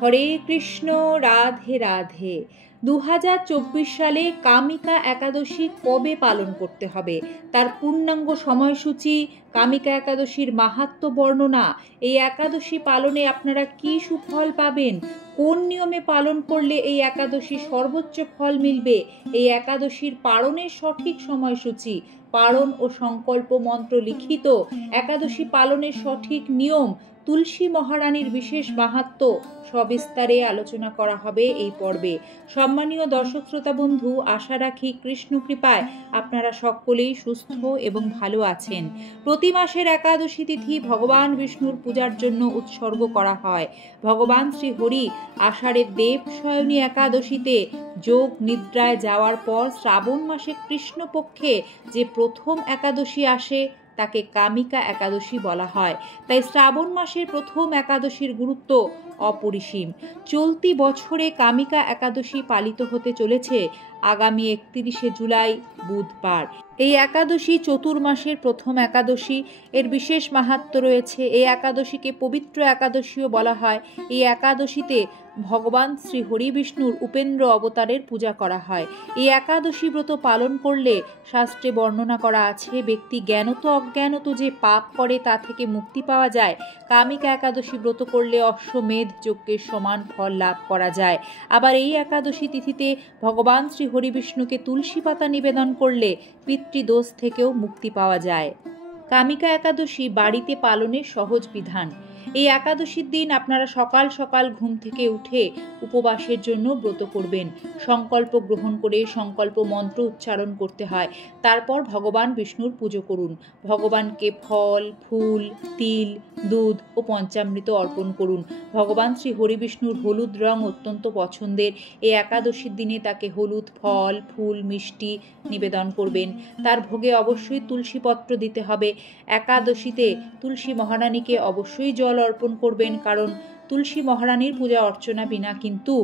হরে কৃষ্ণ, রাধে রাধে। 2024 সালে কামিকা একাদশী কবে পালন করতে হবে, তার পূর্ণাঙ্গ সময়সূচি, কামিকা একাদশীর মাহাত্ম্য বর্ণনা, এই একাদশী পালনে আপনারা কি সুফল পাবেন, কোন নিয়মে পালন করলে এই একাদশী সর্বোচ্চ ফল মিলবে, এই একাদশীর পালনের সঠিক সময়সূচি, পালন ও সংকল্প মন্ত্র লিখিত, একাদশী পালনের সঠিক নিয়ম, তুলসী মহারানীর বিশেষ মাহাত্ম্য সবিস্তারে আলোচনা করা হবে এই পর্বে। সম্মানীয় দর্শক শ্রোতা বন্ধু, আশা রাখি কৃষ্ণ কৃপায় আপনারা সকলেই সুস্থ এবং ভালো আছেন। প্রতি মাসের একাদশী তিথি ভগবান বিষ্ণুর পূজার জন্য উৎসর্গ করা হয়। ভগবান শ্রী হরি আষাঢ়ের দেব শয়নী একাদশীতে যোগ নিদ্রায় যাওয়ার পর শ্রাবণ মাসে কৃষ্ণপক্ষে যে প্রথম একাদশী আসে তাকে কামিকা একাদশী বলা হয়। তাই শ্রাবণ মাসের প্রথম একাদশীর গুরুত্ব অপরিসীম। চলতি বছরে কামিকা একাদশী পালিত হতে চলেছে আগামী 31শে জুলাই বুধবার। এই একাদশী চতুর্মাসের প্রথম একাদশী, এর বিশেষ মাহাত্ম্য রয়েছে। এই একাদশীকে পবিত্র একাদশীও বলা হয়। এই একাদশীতে ভগবান শ্রী হরি বিষ্ণুর উপেন্দ্র অবতারের পূজা করা হয়। এই একাদশী ব্রত পালন করলে শাস্ত্রে বর্ণনা করা আছে, ব্যক্তি জ্ঞানত অজ্ঞানত যে পাপ করে তা থেকে মুক্তি পাওয়া যায়। কামিকা একাদশী ব্রত করলে অশ্বমেধ যজ্ঞের সমান ফল লাভ করা যায়। আবার এই একাদশী তিথিতে ভগবান শ্রী হরি বিষ্ণুকে তুলসী পাতা নিবেদন করলে পিতৃদোষ থেকেও মুক্তি পাওয়া যায়। কামিকা একাদশী বাড়িতে পালনের সহজ বিধান। এই একাদশীর দিন আপনারা সকাল সকাল ঘুম থেকে উঠে উপবাসের জন্য ব্রত করবেন। সংকল্প গ্রহণ করে সংকল্প মন্ত্র উচ্চারণ করতে হয়। তারপর ভগবান বিষ্ণুর পুজো করুন। ভগবানকে ফল, ফুল, তিল, দুধ ও পঞ্চামৃত অর্পণ করুন। ভগবান শ্রী হরি বিষ্ণুর হলুদ রং অত্যন্ত পছন্দের। এই একাদশীর দিনে তাকে হলুদ ফল, ফুল, মিষ্টি নিবেদন করবেন। তার ভোগে অবশ্যই তুলসী পত্র দিতে হবে। একাদশীতে তুলসী মহারানীকে অবশ্যই জল অর্পণ করবেন, কারণ তুলসী মহারানীর পূজা অর্চনা বিনা কিন্তু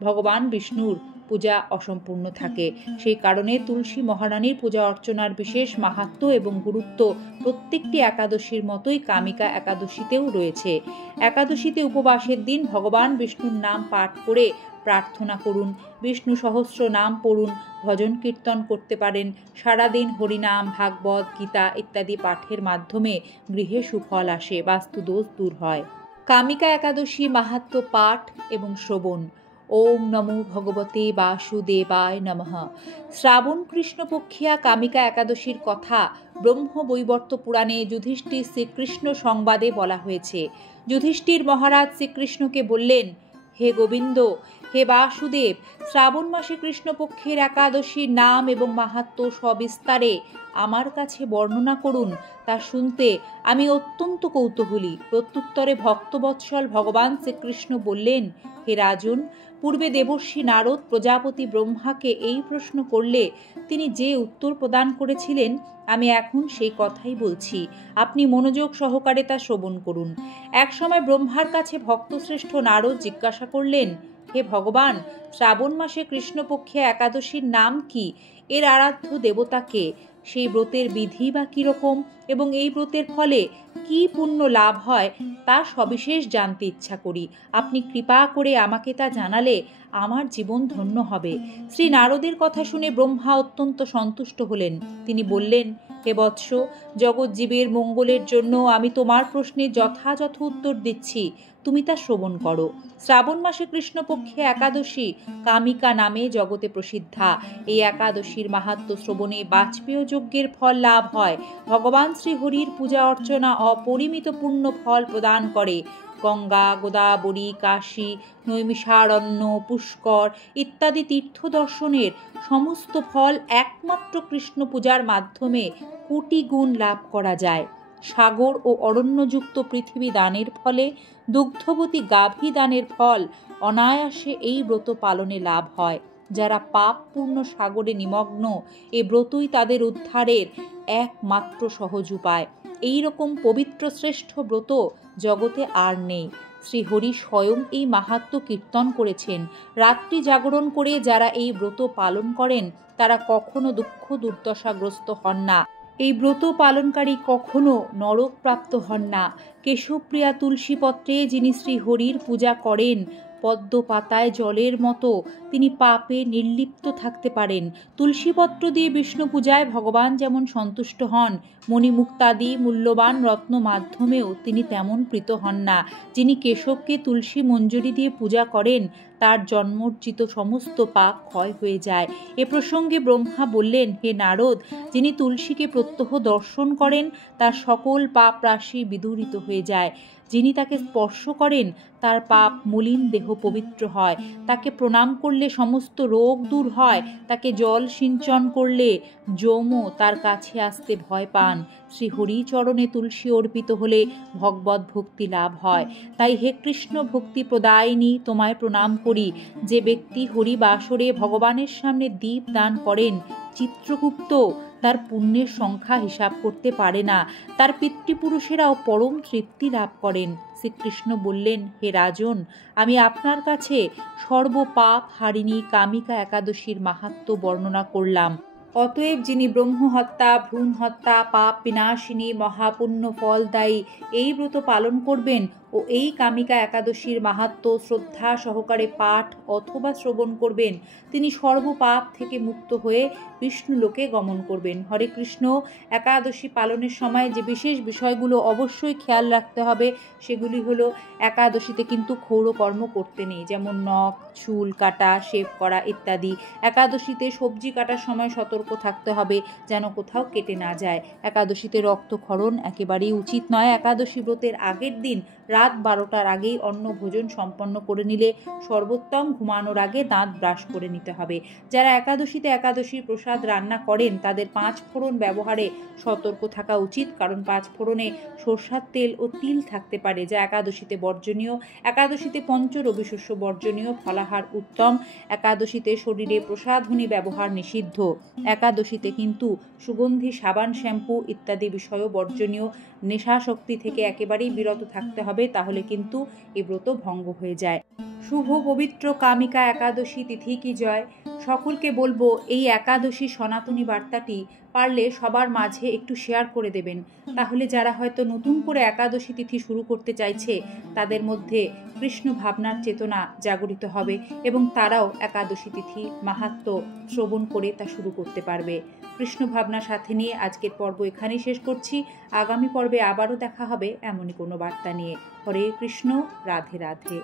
ভগবান বিষ্ণুর পূজা অসম্পূর্ণ থাকে। সেই কারণে তুলসী মহারানীর পূজা অর্চনার বিশেষ মাহাত্ম্য এবং গুরুত্ব প্রত্যেকটি একাদশীর মতোই কামিকা একাদশীতেও রয়েছে। একাদশীতে উপবাসের দিন ভগবান বিষ্ণুর নাম পাঠ করে প্রার্থনা করুন। বিষ্ণু সহস্র নাম পড়ুন, ভজন কীর্তন করতে পারেন। সারাদিন হরিনাম, ভাগবত, গীতা ইত্যাদি পাঠের মাধ্যমে গৃহে সুফল আসে, বাস্তুদোষ দূর হয়। কামিকা একাদশী মাহাত্ম্য পাঠ এবং শ্রবণ। ওম নমো ভগবতে বাসুদেবায় নমঃ। শ্রাবণ কৃষ্ণপক্ষিয়া কামিকা একাদশীর কথা ব্রহ্মবৈবর্ত পুরাণে যুধিষ্ঠির শ্রীকৃষ্ণ সংবাদে বলা হয়েছে। যুধিষ্ঠির মহারাজ শ্রীকৃষ্ণকে বললেন, হে গোবিন্দ, হে বাসুদেব, শ্রাবণ মাসে কৃষ্ণপক্ষের একাদশীর নাম এবং মাহাত্ম্য সবিস্তারে আমার কাছে বর্ণনা করুন। তা শুনতে আমি অত্যন্ত কৌতূহলী। প্রত্যুত্তরে ভক্তবৎসল ভগবান শ্রীকৃষ্ণ বললেন, হে রাজন, পূর্বে দেবর্ষি নারদ প্রজাপতি ব্রহ্মাকে এই প্রশ্ন করলে তিনি যে উত্তর প্রদান করেছিলেন, আমি এখন সেই কথাই বলছি। আপনি মনোযোগ সহকারে তা শ্রবণ করুন। এক সময় ব্রহ্মার কাছে ভক্তশ্রেষ্ঠ নারদ জিজ্ঞাসা করলেন, হে ভগবান, শ্রাবণ মাসে কৃষ্ণপক্ষে একাদশীর নাম কি? এর আরাধ্য দেবতাকে? সেই ব্রতের বিধি বা কীরকম এবং এই ব্রতের ফলে কি পুণ্য লাভ হয় তা সবিশেষ জানতে ইচ্ছা করি। আপনি কৃপা করে আমাকে তা জানালে আমার জীবন ধন্য হবে। শ্রী নারদের কথা শুনে ব্রহ্মা অত্যন্ত সন্তুষ্ট হলেন। তিনি বললেন, হে বৎস, জগৎজীবের মঙ্গলের জন্য আমি তোমার প্রশ্নের যথাযথ উত্তর দিচ্ছি, তুমি তা শ্রবণ করো। শ্রাবণ মাসে কৃষ্ণপক্ষে একাদশী কামিকা নামে জগতে প্রসিদ্ধা। এই একাদশীর মাহাত্ম্য শ্রবণে বাজপেয় যজ্ঞের ফল লাভ হয়। ভগবান শ্রী হরির পূজা অর্চনা অপরিমিত পুণ্য ফল প্রদান করে। গঙ্গা, গোদাবরী, কাশী, নৈমিষারণ্য, পুষ্কর ইত্যাদি তীর্থ দর্শনের সমস্ত ফল একমাত্র কৃষ্ণ পূজার মাধ্যমে কোটি গুণ লাভ করা যায়। সাগর ও অরণ্যযুক্ত পৃথিবী দানের ফলে দুগ্ধবতী গাভী দানের ফল অনায়াসে এই ব্রত পালনে লাভ হয়। যারা পাপপূর্ণ সাগরে নিমগ্ন, এ ব্রতই তাদের উদ্ধারের একমাত্র সহজ উপায়। এই রকম পবিত্র শ্রেষ্ঠ ব্রত জগতে আর নেই। শ্রীহরি স্বয়ং এই মাহাত্ম্য কীর্তন করেছেন। রাত্রি জাগরণ করে যারা এই ব্রত পালন করেন তারা কখনো দুঃখ দুর্দশাগ্রস্ত হন না। এই ব্রত পালনকারী কখনো নরক প্রাপ্ত হন না। কেশবপ্রিয়া তুলসীপত্রে যিনি শ্রীহরির পূজা করেন পদ্ম পাতায় জলের মতো তিনি পাপে নির্লিপ্ত থাকতে পারেন। তুলসীপত্র দিয়ে বিষ্ণু পূজায় ভগবান যেমন সন্তুষ্ট হন, মণিমুক্তাদি মূল্যবান রত্ন মাধ্যমেও তিনি তেমন প্রীত হন না। যিনি কেশবকে তুলসী মঞ্জরি দিয়ে পূজা করেন তার জন্মর্জিত সমস্ত পাপ ক্ষয় হয়ে যায়। এ প্রসঙ্গে ব্রহ্মা বললেন, হে নারদ, যিনি তুলসীকে প্রত্যহ দর্শন করেন তার সকল পাপ রাশি বিদূরিত হয়ে যায়। যিনি তাকে স্পর্শ করেন তার পাপ মলিন দেহ পবিত্র হয়। তাকে প্রণাম করলে সমস্ত রোগ দূর হয়। তাকে জল সিঞ্চন করলে যমও তার কাছে আসতে ভয় পান। শ্রী হরিচরণে তুলসী অর্পিত হলে ভগবত ভক্তি লাভ হয়। তাই হে কৃষ্ণ ভক্তি প্রদায়িনী, তোমায় প্রণাম করি। যে ব্যক্তি হরিবাসরে ভগবানের সামনে দীপ দান করেন, চিত্রগুপ্ত তার পুণ্যের সংখ্যা হিসাব করতে পারে না। তার পিতৃপুরুষেরাও পরম তৃপ্তি লাভ করেন। শ্রীকৃষ্ণ বললেন, হে রাজন, আমি আপনার কাছে সর্বপাপ হারিণী কামিকা একাদশীর মাহাত্ম্য বর্ণনা করলাম। অতএব যিনি ব্রহ্মহত্যা, ভ্রূণ হত্যা, পাপ বিনাশিনী, মহাপুণ্য ফলদায়ী এই ব্রত পালন করবেন ও এই কামিকা একাদশীর মাহাত্ম্য শ্রদ্ধা সহকারে পাঠ অথবা শ্রবণ করবেন, তিনি সর্বপাপ থেকে মুক্ত হয়ে বিষ্ণুলোকে গমন করবেন। হরে কৃষ্ণ। একাদশী পালনের সময় যে বিশেষ বিষয়গুলো অবশ্যই খেয়াল রাখতে হবে সেগুলি হলো, একাদশীতে কিন্তু ক্ষৌরকর্ম করতে নেই, যেমন নখ, চুল কাটা, শেভ করা ইত্যাদি। একাদশীতে সবজি কাটার সময় সতর্ক থাকতে হবে যেন কোথাও কেটে না যায়। একাদশীতে রক্তক্ষরণ একেবারেই উচিত নয়। একাদশী ব্রতের আগের দিন রাত 12টার আগেই অন্ন ভোজন সম্পন্ন করে নিলে সর্বোত্তম। ঘুমানোর আগে দাঁত ব্রাশ করে নিতে হবে। যারা একাদশীতে একাদশীর প্রসাদ রান্না করেন তাদের 5 ফোড়ন ব্যবহারে সতর্ক থাকা উচিত, কারণ 5 ফোড়নে সরষার তেল ও তিল থাকতে পারে, যা একাদশীতে বর্জনীয়। একাদশীতে পঞ্চ রবিশস্য বর্জনীয়, ফলাহার উত্তম। একাদশীতে শরীরে প্রসাধনী ব্যবহার নিষিদ্ধ। একাদশীতে কিন্তু সুগন্ধি সাবান, শ্যাম্পু ইত্যাদি বিষয়ও বর্জনীয়। নেশাশক্তি থেকে একেবারেই বিরত থাকতে হবে, তাহলে কিন্তু এই ব্রত ভঙ্গ হয়ে যায়। শুভ পবিত্র কামিকা একাদশী তিথি কি জয়। সকলকে বলবো এই একাদশী সনাতনী বার্তাটি পারলে সবার মাঝে একটু শেয়ার করে দেবেন। তাহলে যারা হয়তো নতুন করে একাদশী তিথি শুরু করতে চাইছে তাদের মধ্যে কৃষ্ণ ভাবনার চেতনা জাগরিত হবে এবং তারাও একাদশী তিথি মাহাত্ম্য শ্রবণ করে তা শুরু করতে পারবে। কৃষ্ণ ভাবনার সাথে নিয়ে আজকের পর্ব এখানেই শেষ করছি। আগামী পর্বে আবারও দেখা হবে এমনই কোনো বার্তা নিয়ে। হরে কৃষ্ণ। রাধে রাধে।